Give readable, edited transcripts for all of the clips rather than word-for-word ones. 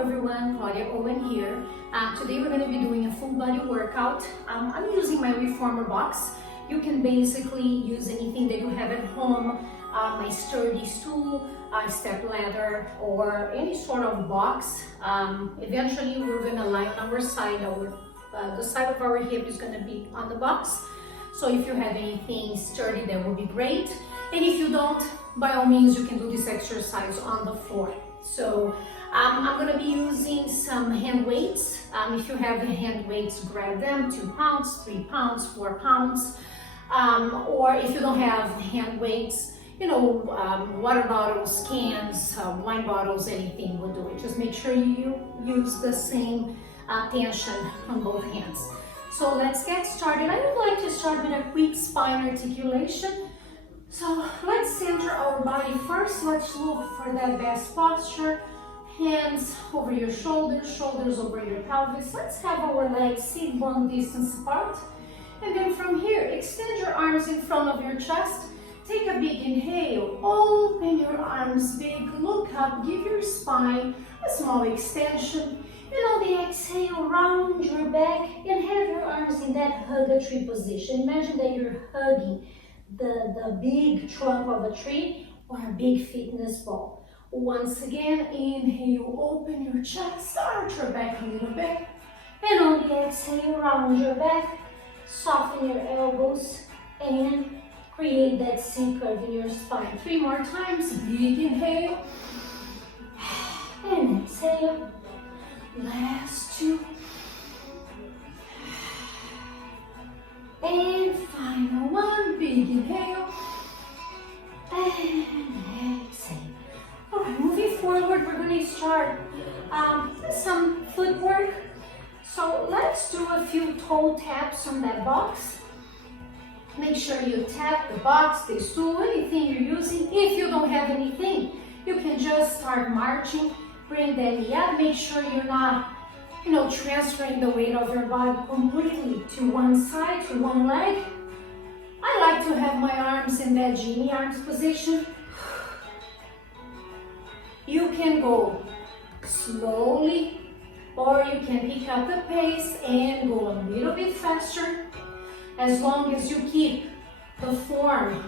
everyone, Claudia Owen here. Today we're going to be doing a full body workout. I'm using my reformer box. You can basically use anything that you have at home, a sturdy stool, a step ladder, or any sort of box. Eventually we're going to lie on our side. The side of our hip is going to be on the box. So if you have anything sturdy, that would be great. And if you don't, by all means, you can do this exercise on the floor. So I'm going to be using some hand weights. If you have the hand weights, grab them, 2 pounds, 3 pounds, 4 pounds. Or if you don't have hand weights, water bottles, cans, wine bottles, anything will do it. Just make sure you use the same tension on both hands. So let's get started. I would like to start with a quick spine articulation. So let's center our body first. Let's look for that best posture. Hands over your shoulders, shoulders over your pelvis. Let's have our legs sit one distance apart. And then from here, extend your arms in front of your chest. Take a big inhale. Open your arms big. Look up. Give your spine a small extension. And on the exhale, round your back and have your arms in that hug a tree position. Imagine that you're hugging the big trunk of a tree or a big fitness ball. Once again, inhale, open your chest, arch your back a little bit. And on the exhale, round your back, soften your elbows, and create that C curve in your spine. 3 more times, big inhale, and exhale. Last 2. And final 1, big inhale, and exhale. All right, moving forward, we're going to start some footwork. So let's do a few toe taps on that box. Make sure you tap the box, the stool, anything you're using. If you don't have anything, you can just start marching. Bring that knee up. Make sure you're not, transferring the weight of your body completely to one side, to one leg. I like to have my arms in that genie arms position. You can go slowly, or you can pick up the pace and go a little bit faster, as long as you keep the form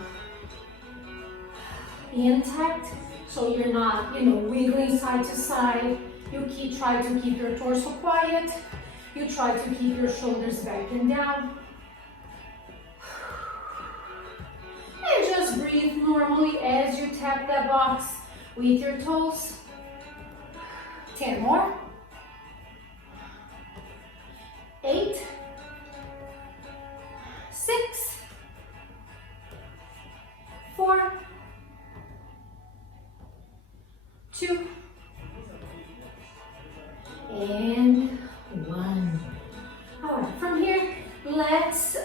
intact, so you're not, wiggling side to side. You try to keep your torso quiet. You try to keep your shoulders back and down. And just breathe normally as you tap that box with your toes. 10 more. 8. 6. 4. 2. And 1. All right, from here, let's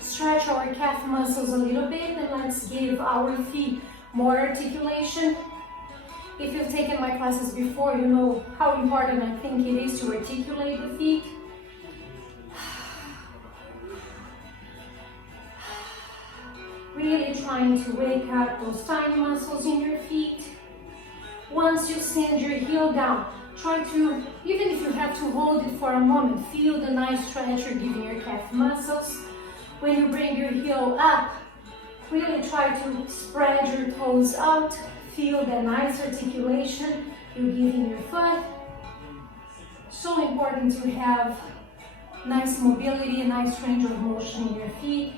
stretch our calf muscles a little bit, and let's give our feet more articulation. If you've taken my classes before, you know how important I think it is to articulate the feet. Really trying to wake up those tiny muscles in your feet. Once you send your heel down, try to, even if you have to hold it for a moment, feel the nice stretch you're giving your calf muscles. When you bring your heel up, really try to spread your toes out. Feel that nice articulation you're giving your foot. So important to have nice mobility, nice range of motion in your feet.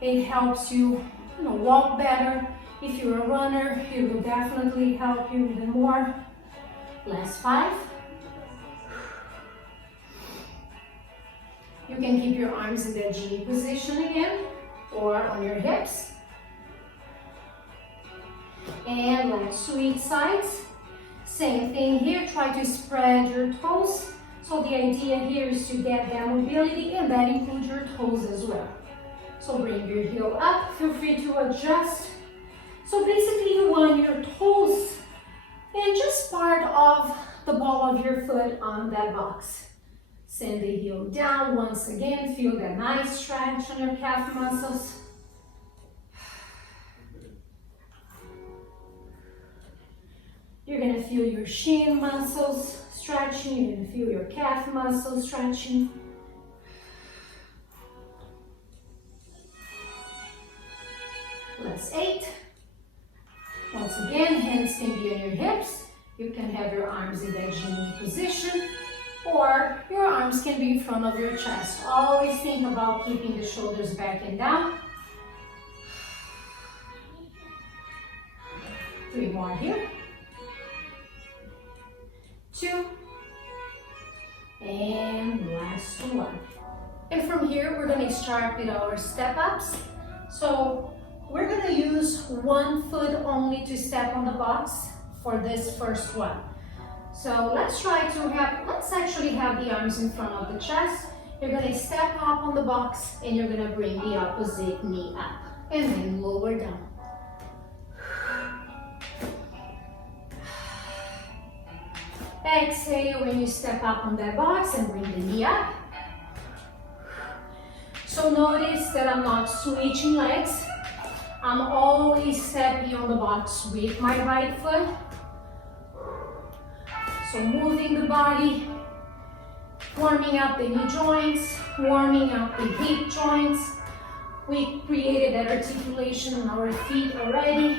It helps you, walk better. If you're a runner, it will definitely help you even more. Last 5. You can keep your arms in that G position again, or on your hips. And let's switch sides. Same thing here, try to spread your toes. So the idea here is to get that mobility, and that includes your toes as well. So bring your heel up, feel free to adjust. So basically you want your toes and just part of the ball of your foot on that box. Send the heel down once again, feel that nice stretch on your calf muscles. You're gonna feel your shin muscles stretching. You're gonna feel your calf muscles stretching. Last 8. Once again, hands can be on your hips. You can have your arms in that G position, or your arms can be in front of your chest. Always think about keeping the shoulders back and down. 3 more here. 2. And last 1. And from here, we're gonna start with our step ups. So we're gonna use one foot only to step on the box for this first one. So let's actually have the arms in front of the chest. You're gonna step up on the box and you're gonna bring the opposite knee up and then lower down. Exhale when you step up on that box and bring the knee up. So notice that I'm not switching legs. I'm always stepping on the box with my right foot. So moving the body, warming up the knee joints, warming up the hip joints. We created that articulation in our feet already.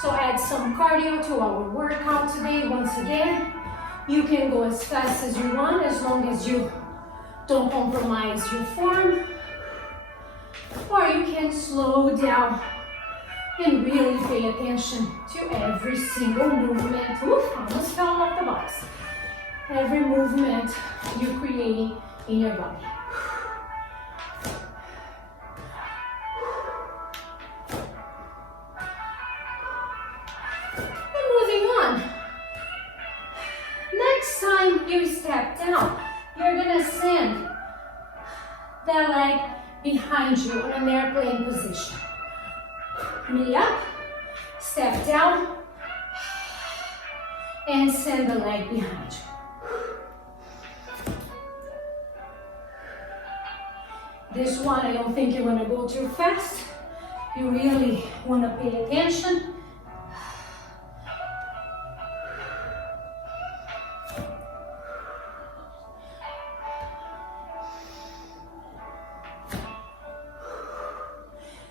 So add some cardio to our workout today. Once again, you can go as fast as you want as long as you don't compromise your form. Or you can slow down and really pay attention to every single movement. Oof, almost fell off the box. Every movement you're creating in your body. And moving on. Next time you step down, you're gonna send that leg behind you on an airplane position. Knee up, step down, and send the leg behind you. This one, I don't think you want to go too fast. You really want to pay attention.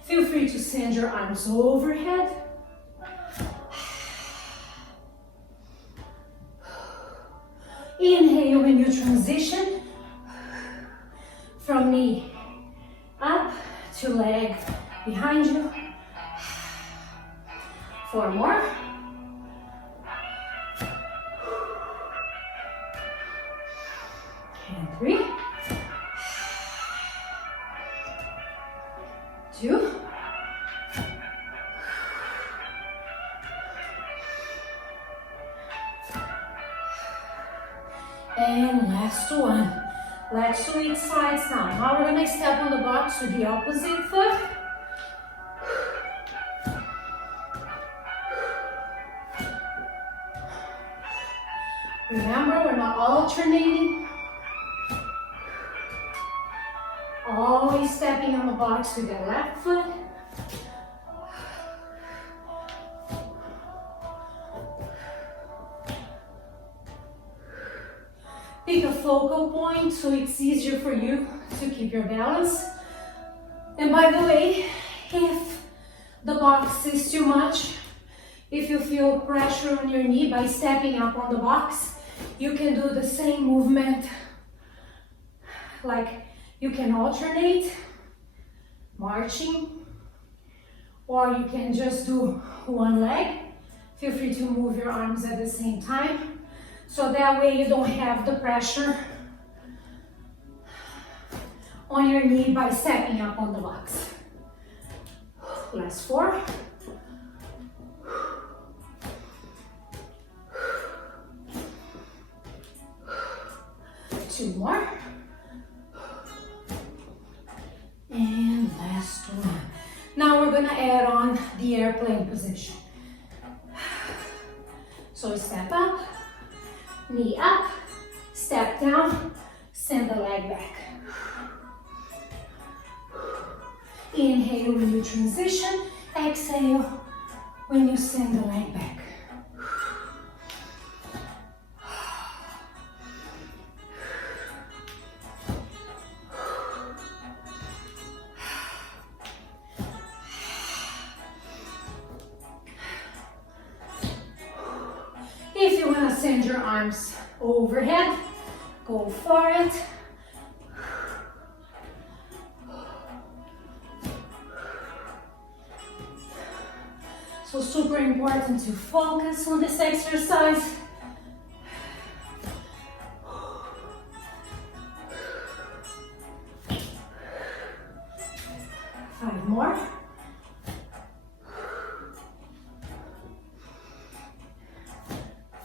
Feel free to send your arms overhead. Inhale when you transition from knee up to leg behind you. 4 more. And 3. 2. And last one. Let's switch sides now. Now we're gonna step on the box with the opposite foot. Remember, we're not alternating. Always stepping on the box with the left foot. Pick a focal point so it's easier for you to keep your balance. And by the way, if the box is too much, if you feel pressure on your knee by stepping up on the box, you can do the same movement. Like you can alternate, marching, or you can just do one leg. Feel free to move your arms at the same time. So that way you don't have the pressure on your knee by stepping up on the box. Last 4. Two more. And last one. Now we're gonna add on the airplane position. So step up. Knee up, step down, send the leg back. Inhale when you transition, exhale when you send the leg back. send your arms overhead. Go for it. So super important to focus on this exercise. 5 more.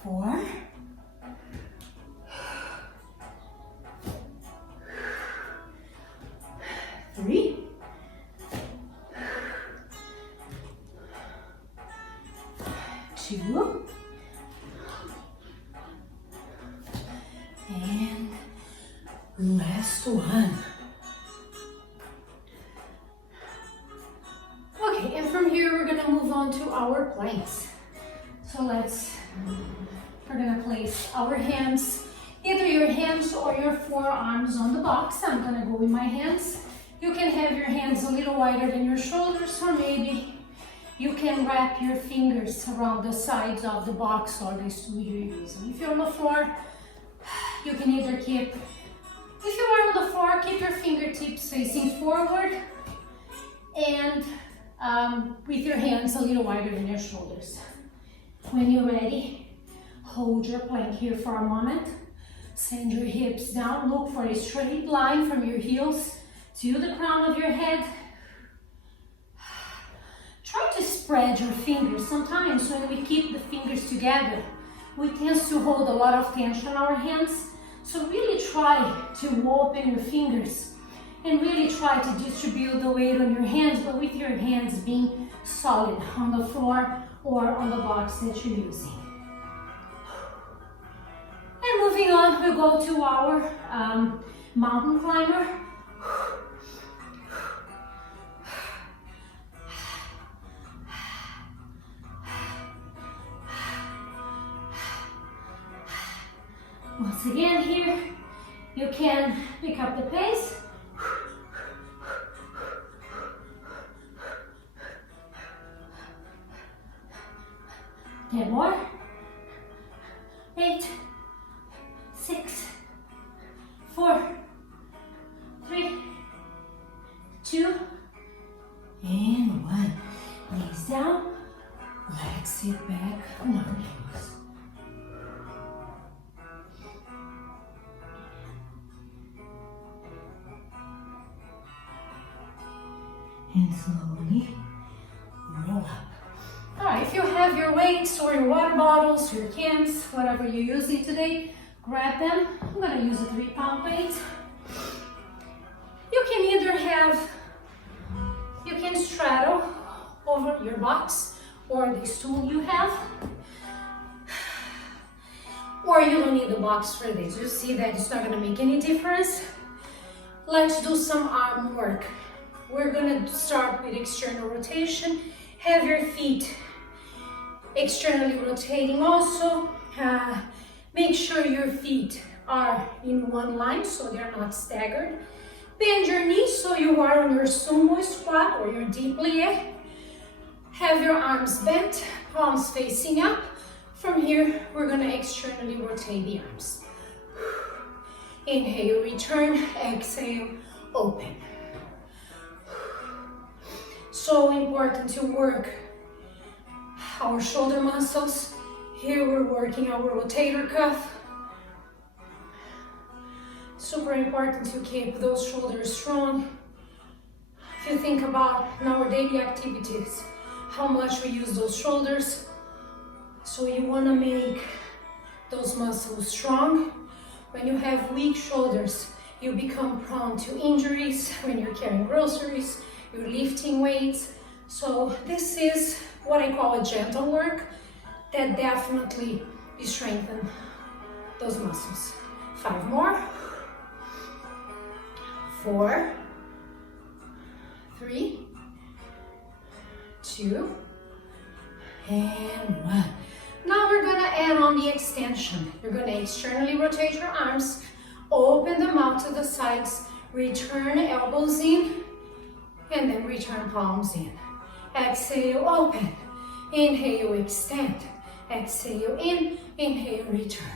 4. 3. 2. And last one. Okay, and from here we're gonna move on to our planks. So we're gonna place our hands, either your hands or your forearms on the box. I'm gonna go with my hands. You can have your hands a little wider than your shoulders, or maybe you can wrap your fingers around the sides of the box or the stool you're using. If you're on the floor, you can either keep, if you are on the floor, keep your fingertips facing forward and with your hands a little wider than your shoulders. When you're ready, hold your plank here for a moment. Send your hips down. Look for a straight line from your heels to the crown of your head. Try to spread your fingers. Sometimes when we keep the fingers together, we tend to hold a lot of tension on our hands. So really try to open your fingers and really try to distribute the weight on your hands, but with your hands being solid on the floor or on the box that you're using. And moving on, we'll go to our mountain climber. Once again here, you can pick up the pace. 10 more. 8, 6, 4, 3, 2, and 1. Knees down, legs sit back on our heels. And slowly roll up. All right, if you have your weights or your water bottles, your cans, whatever you're using today, grab them. I'm gonna use a 3-pound weight. You can either you can straddle over your box or the stool you have, or you don't need the box for this. You see that it's not gonna make any difference. Let's do some arm work. We're gonna start with external rotation. Have your feet externally rotating also. Make sure your feet are in one line so they're not staggered. Bend your knees so you are on your sumo squat or your deep plie. Have your arms bent, palms facing up. From here, we're gonna externally rotate the arms. Inhale, return, exhale, open. So important to work our shoulder muscles. Here we're working our rotator cuff. Super important to keep those shoulders strong. If you think about in our daily activities, how much we use those shoulders. So you want to make those muscles strong. When you have weak shoulders, you become prone to injuries when you're carrying groceries, you're lifting weights. So this is what I call a gentle work that definitely strengthens those muscles. 5 more. 4, 3, 2, and 1. Now we're gonna add on the extension. You're gonna externally rotate your arms, open them out to the sides, return elbows in, and then return palms in. Exhale, open. Inhale, extend. Exhale in, inhale, return.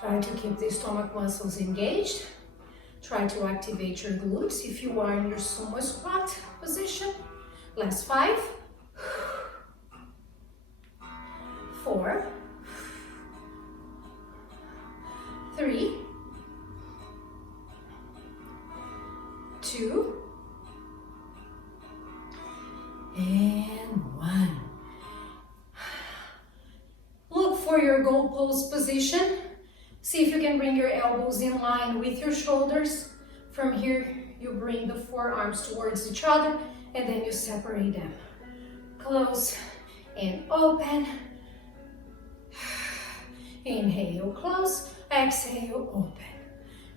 Try to keep the stomach muscles engaged. Try to activate your glutes if you are in your sumo squat position. Last 5, 4, 3, 2, and 1. Look for your goal pose position. See if you can bring your elbows in line with your shoulders. From here, you bring the forearms towards each other and then you separate them. Close and open. Inhale, close. Exhale, open.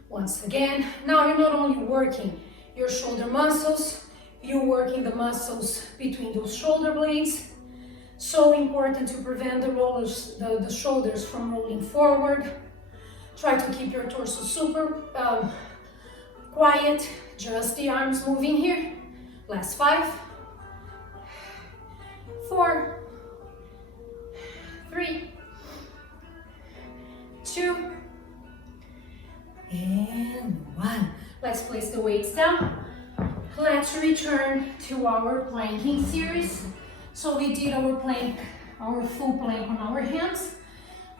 Once again, now you're not only working your shoulder muscles, you're working the muscles between those shoulder blades. So important to prevent the shoulders from rolling forward. Try to keep your torso super quiet, just the arms moving here. Last 5, 4, 3, 2, and 1. Let's place the weights down. Let's return to our planking series. So we did our plank, our full plank on our hands.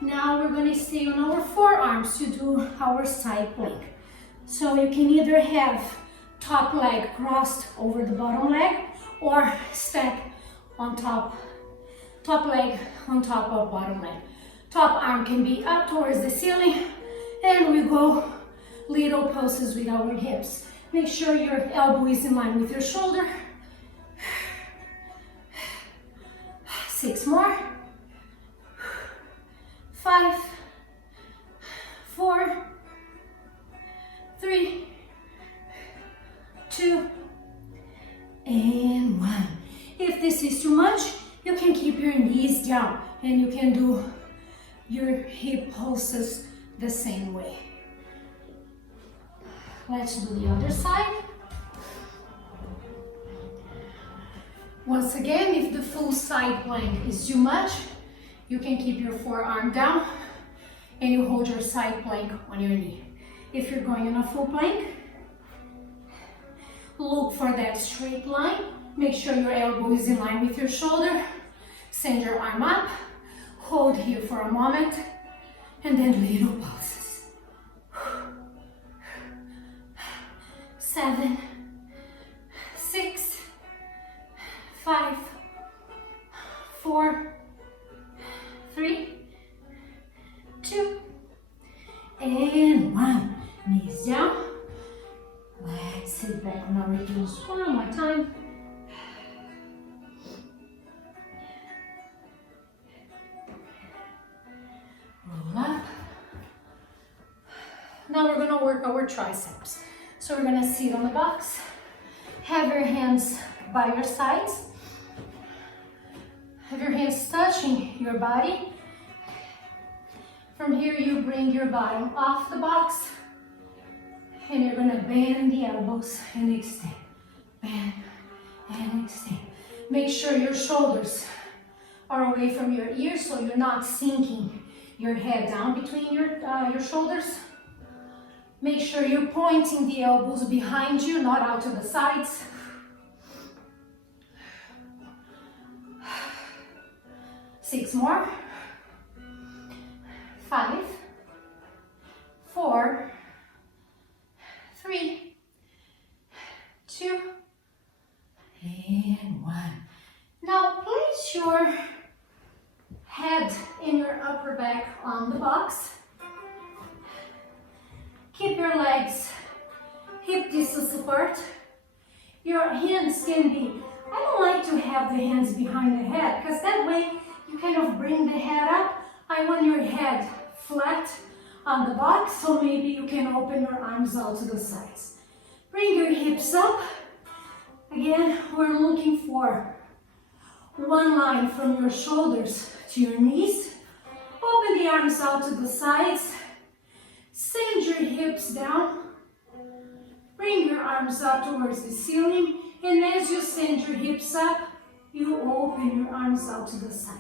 Now we're going to stay on our forearms to do our side plank. So you can either have top leg crossed over the bottom leg or stack on top leg on top of bottom leg. Top arm can be up towards the ceiling and we go little pulses with our hips. Make sure your elbow is in line with your shoulder. 6 more. 5, 4, 3, 2, and 1. If this is too much, you can keep your knees down and you can do your hip pulses the same way. Let's do the other side. Once again, if the full side plank is too much, you can keep your forearm down and you hold your side plank on your knee. If you're going on a full plank, look for that straight line. Make sure your elbow is in line with your shoulder. Send your arm up, hold here for a moment, and then little pulses. 7, 6, 5, 4, 3, 2, and 1. Knees down. Let's sit back on our heels one more time. Roll up. Now we're going to work our triceps. So we're going to sit on the box. Have your hands by your sides. Have your hands touching your body. From here, you bring your bottom off the box. And you're going to bend the elbows and extend. Bend and extend. Make sure your shoulders are away from your ears so you're not sinking your head down between your shoulders. Make sure you're pointing the elbows behind you, not out to the sides. 6 more. 5, 4, 3, 2, and 1. Now place your head and your upper back on the box. Keep your legs hip distance apart. Your hands can be, I don't like to have the hands behind the head because that way you kind of bring the head up. I want your head flat on the box, so maybe you can open your arms out to the sides. Bring your hips up. Again, we're looking for one line from your shoulders to your knees. Open the arms out to the sides. Send your hips down. Bring your arms up towards the ceiling. And as you send your hips up, you open your arms out to the sides.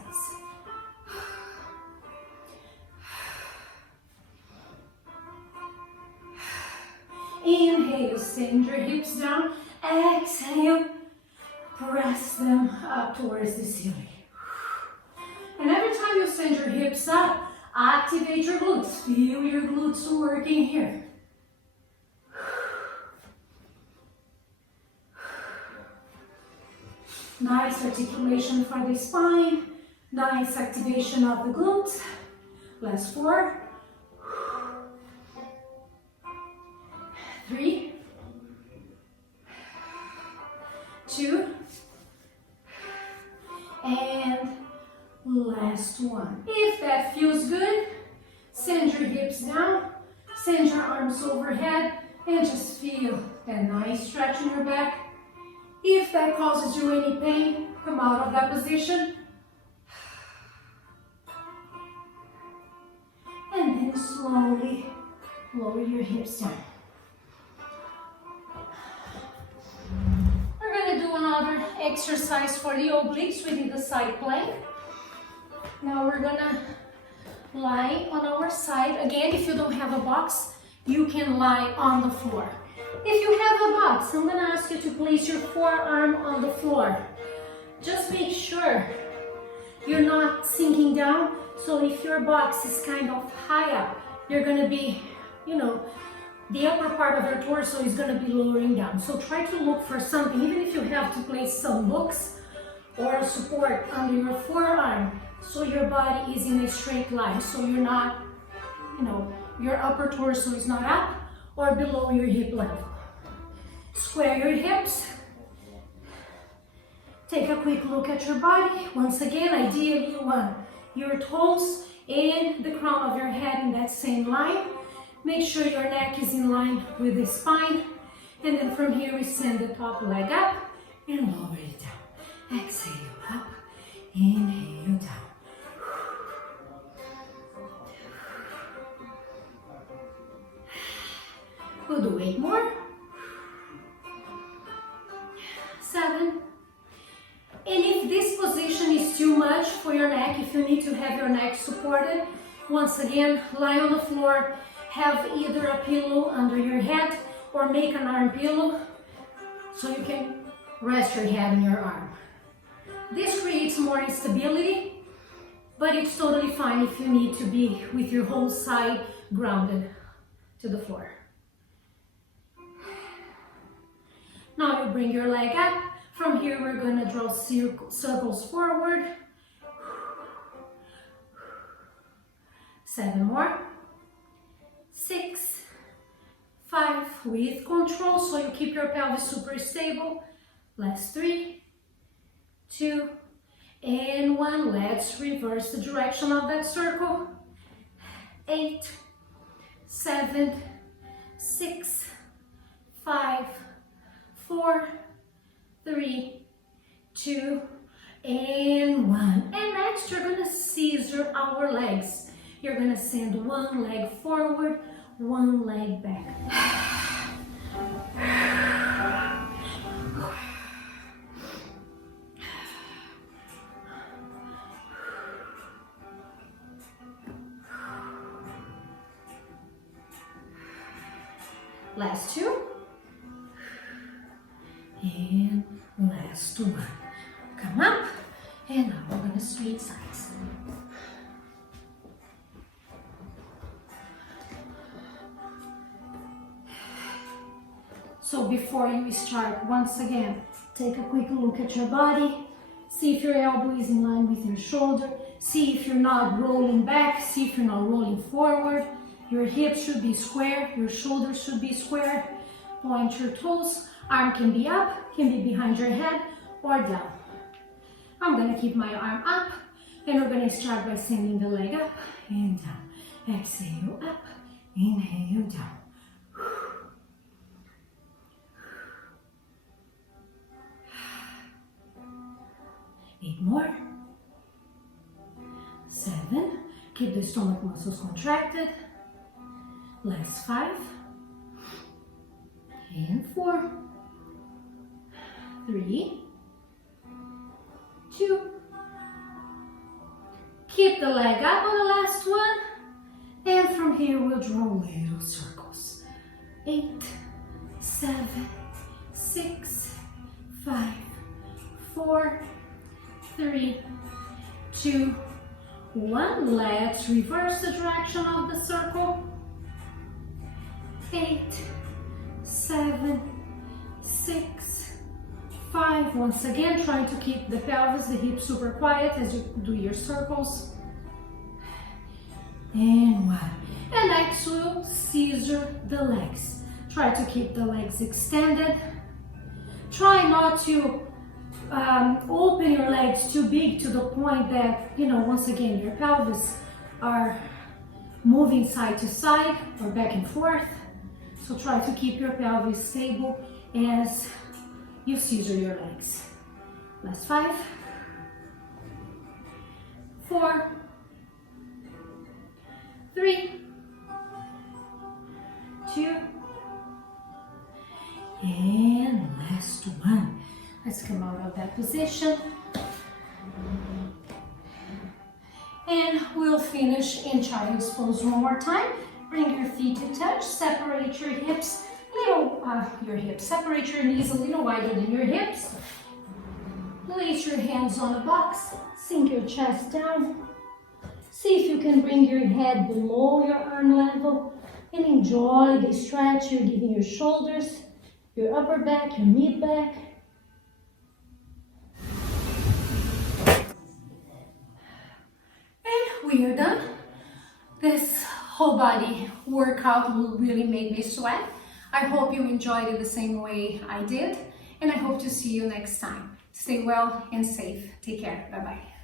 Inhale, send your hips down. Exhale, press them up towards the ceiling. And every time you send your hips up, activate your glutes. Feel your glutes working here. Nice articulation for the spine. Nice activation of the glutes. Last 4. 3. 2. And last 1. If that feels good, send your hips down. Send your arms overhead and just feel that nice stretch in your back. If that causes you any pain, come out of that position. And then slowly lower your hips down. We're going to do another exercise for the obliques. We did the side plank. Now we're going to lie on our side. Again, if you don't have a box, you can lie on the floor. If you have a box, I'm going to ask you to place your forearm on the floor. Just make sure you're not sinking down. So if your box is kind of high up, you're going to be, the upper part of your torso is going to be lowering down. So try to look for something, even if you have to place some books or support under your forearm, so your body is in a straight line. So you're not, your upper torso is not up or below your hip level. Square your hips. Take a quick look at your body. Once again, ideally you want your toes and the crown of your head in that same line. Make sure your neck is in line with the spine. And then from here we send the top leg up and lower it down. Exhale up, inhale down. We'll do 8 more. 7. And if this position is too much for your neck, if you need to have your neck supported, once again, lie on the floor, have either a pillow under your head or make an arm pillow so you can rest your head in your arm. This creates more instability, but it's totally fine if you need to be with your whole side grounded to the floor. Now you bring your leg up. From here we're going to draw circles forward. 7 more. 6. 5. With control, so you keep your pelvis super stable. Last 3. 2. And 1. Let's reverse the direction of that circle. 8. 7. 6. 5. 4, 3, 2, and 1. And next you're going to scissor our legs. You're going to send one leg forward, one leg back. Last 2. And last 1. Come up, and now we're going to switch sides. So before you start, once again, take a quick look at your body. See if your elbow is in line with your shoulder. See if you're not rolling back. See if you're not rolling forward. Your hips should be square. Your shoulders should be square. Point your toes. Arm can be up, can be behind your head, or down. I'm going to keep my arm up, and we're going to start by sending the leg up and down. Exhale up, inhale down. 8 more. 7. Keep the stomach muscles contracted. Last 5. And 4. 3. 2. Keep the leg up on the last one. And from here we'll draw little circles. 8, 7, 6, 5, 4, 3, 2, 1. Let's reverse the direction of the circle. 8, 7, 6, 5. Once again, trying to keep the pelvis, the hips super quiet as you do your circles. And 1. And next we'll scissor the legs. Try to keep the legs extended. Try not to open your legs too big to the point that, once again, your pelvis are moving side to side or back and forth. So try to keep your pelvis stable as you scissor your legs. Last 5, 4, 3, 2, and last 1. Let's come out of that position. And we'll finish in child's pose one more time. Bring your feet to touch, separate your hips, separate your knees a little wider than your hips. Place your hands on the box, sink your chest down. See if you can bring your head below your arm level and enjoy the stretch you're giving your shoulders, your upper back, your mid back. And we are done. This whole body workout will really make me sweat. I hope you enjoyed it the same way I did, and I hope to see you next time. Stay well and safe. Take care. Bye-bye.